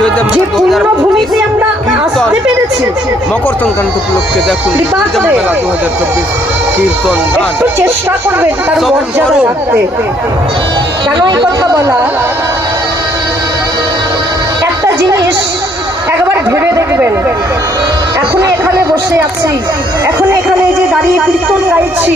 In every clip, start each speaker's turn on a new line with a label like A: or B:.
A: যদি আমরা
B: যে
A: 2025
B: আমরা আসতে পেরেছি।
A: মকর সংক্রান্ত উপলক্ষে দেখুন। মেলা দু হাজার চব্বিশ কীর্তন গান।
B: চেষ্টা করবেন তার মর্যাদা রাখতে কেন এই কথা বলা? একটা জিনিস একবার ভেবে দেখবেন। এখন এখানে বসে আছি। এখন এখানে যে দাঁড়িয়ে কীর্তন গাইছি।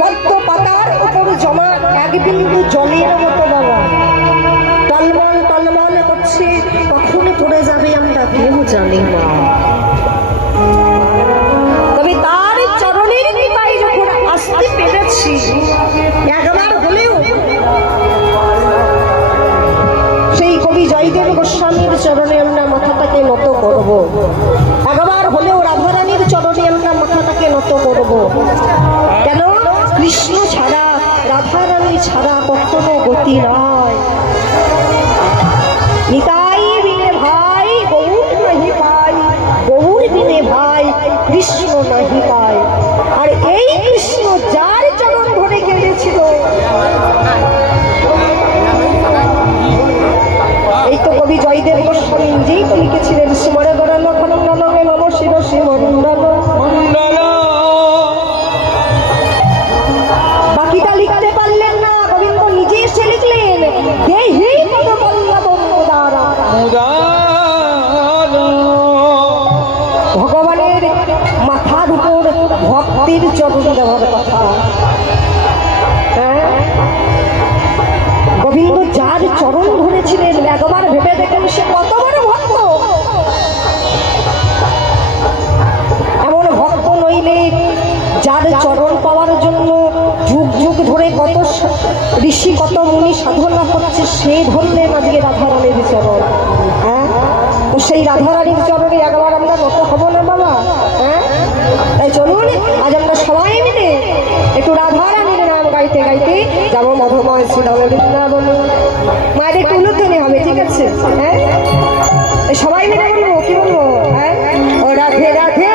B: পদ্ম পাতার উপর জমা, এক বিন্দু জলের মতো বাবা। টলমল টলমল করছে কখন পড়ে যাবে আমরা, কেউ জানি না। তবে তার চরণের কৃপায় আসতে পেরেছি, একবার হলেও সেই কবি জয়দেব গোস্বামীর চরণে আমরা মাথাটাকে নত করব। একবার হলেও রাধারানীর চরণে আমরা মাথাটাকে নত করব। কৃষ্ণ ছাড়া রাধারানী ছাড়া কখনো গতি নয়। নিতাই ভাই, গৌর নাহি পাই, গৌর ভাই, কৃষ্ণ নাহি পাই। আর এই কৃষ্ণ যার চরণ ধরে এই তো কবি জয়দেব গোস্বামী নিজেই তো লিখেছিলেন হ্যাঁ? যার চরণ কত পাওয়ার জন্য যুগ যুগ ধরে কত ঋষি, কত মুনি সাধনা করছে, সে ধরলেন আজকে রাধারানীর চরণ। হ্যাঁ? সেই রাধারানীর চরণে একবার আমরা নত হব না বাবা? হ্যাঁ? তাই চলুন। একটু রাধারানীর নাম গাইতে গাইতে যাব মধুময় শ্রীরামে বৃন্দাবন মায়ের একটু উলুধ্বনি হবে, ঠিক আছে? হ্যাঁ? সবাই মিলে বলব, কি বলব? হ্যাঁ? ও রাধে রাধে।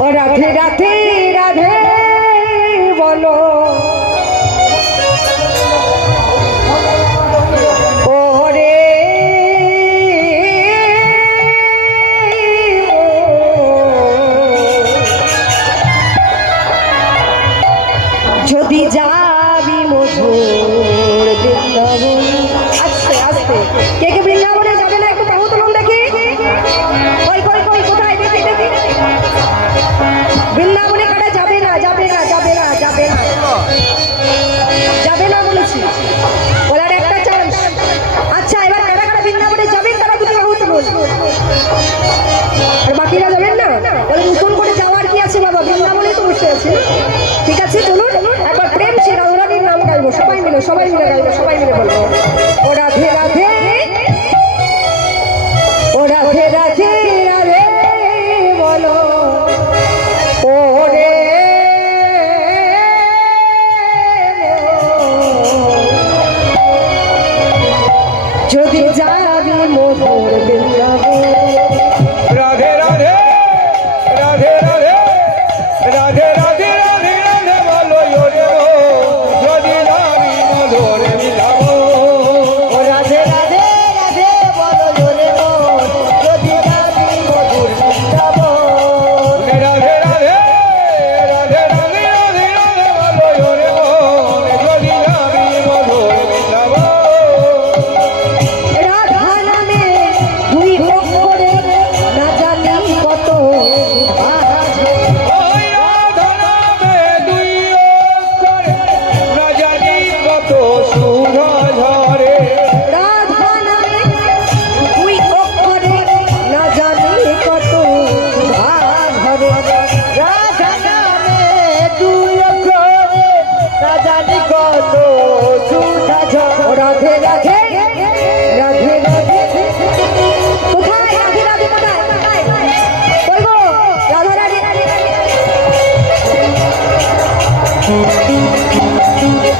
B: ও রাধে রাধে রাধে, বলো। সবাই মিলে গাইবো সবাই মিলে বলব। ও রাধে রাধে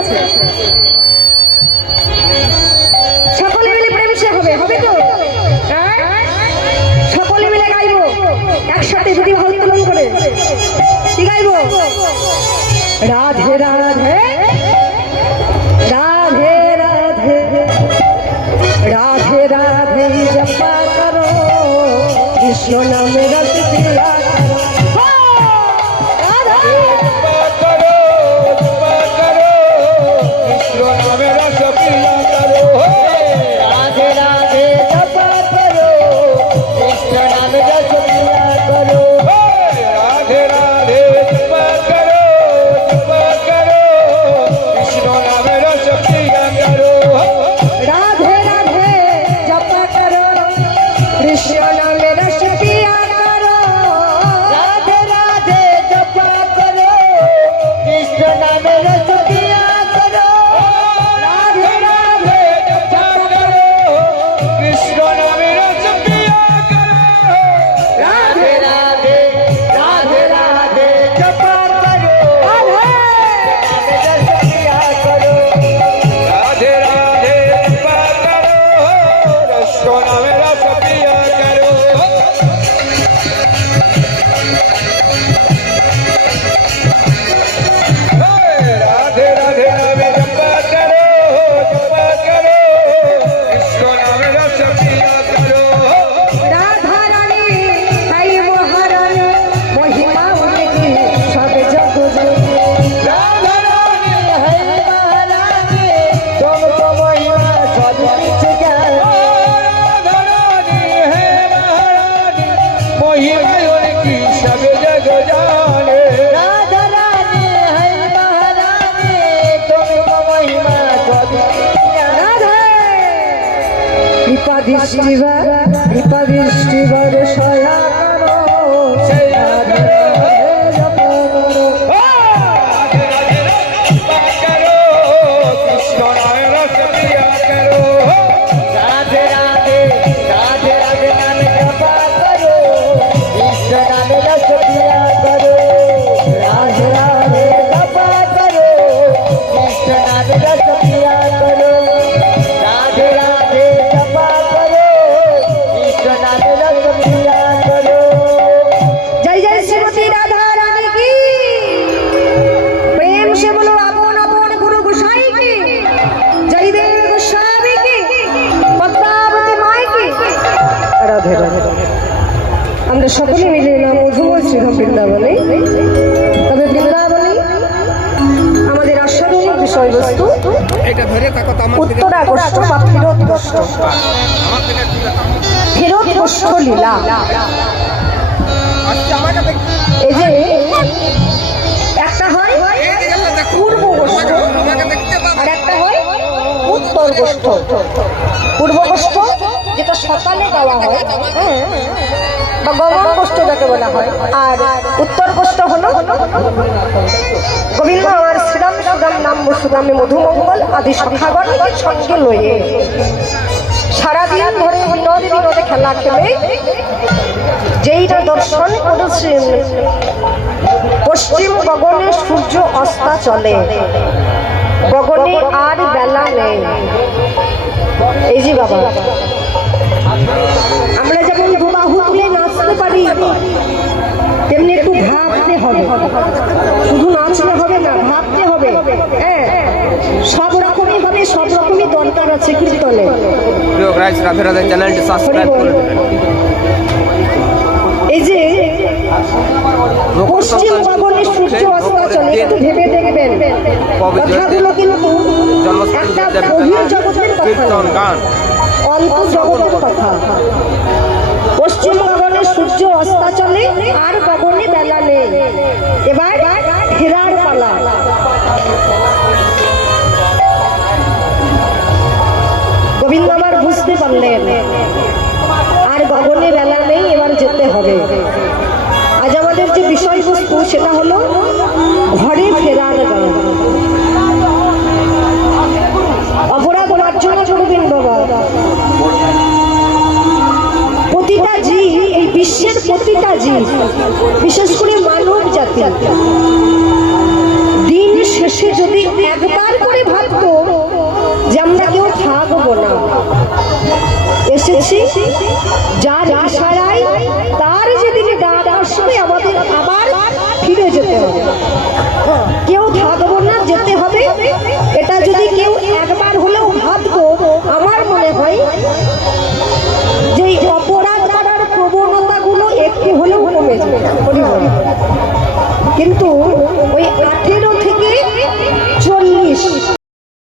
B: আছে। সকলে মিলে হবে হবে তো? সকলে মিলে গাইব, একসাথে ভালো করে। কি গাইব? রাধে রাধে। রাধে রাধে। জপা করো। কৃষ্ণ নামে বৃষ্টি বা
C: কৃপা
B: বৃষ্টি বা ফেরত। ফেরত গোষ্ঠ লীলা এই যে একটা হয় পূর্ব গোষ্ঠ। আর একটা হয় উত্তর গোষ্ঠ পূর্ব গোষ্ঠ যেটা সকালে গাওয়া হয় হ্যাঁ বা গমন গোষ্ঠ যাকে বলা হয়। আর উত্তর গোষ্ঠ হলো গোবিন্দ আমার শ্রীরাম সুদাম নাম সুদামে মধুমঙ্গল আদি সখাগণ সঙ্গে লয়ে। সারাদিন ধরে বিনোদে বিনোদে খেলা খেলে যেইটা দর্শন করেছেন, পশ্চিম গগনে সূর্য অস্তা চলে, গগনে আর বেলা নেই। এই যে বাবা। আমরা যেমন দুবাহু তুলে নাচতে পারি? তেমনি একটু ভাবতে হবে। শুধু নাচলে হবে না ভাবতে হবে। হ্যাঁ সব রকমই হবে সব রকমই দরকার আছে কীর্তনে।
A: প্রিয় গাইস রাধে রাধে চ্যানেলটি সাবস্ক্রাইব করে
B: এই যে পশ্চিম সূর্য একটু ভেবে দেখবেন। কথাগুলো কিন্তু একটা গভীর জগতের কথা
A: কীর্তন
B: নয়। অল্প জগতের কথা। আর গগনে বেলা নেই। এবার ফেরার পালা। গোবিন্দ আবার বুঝতে পারলেন, আর গগনে বেলা নেই, এবার যেতে হবে। আজ আমাদের যে বিষয়বস্তু, সেটা হলো ঘরে ফেরার গান প্রতিটা জীব বিশেষ করে মানব জাতি। দিন শেষে যদি একবার করে ভাবতো যে আমরা কেউ থাকব না। এসেছি, যার ইশারায় তার যেদিন ডাক আসবে, আমাদের আবার ফিরে যেতে হবে। কেউ থাকব না, যেতে হবে। এটা যদি কেউ একবার হলেও ভাবতো, আমার মনে হয় যে অপরাধ কিন্তু ওই আঠেরো থেকে চল্লিশ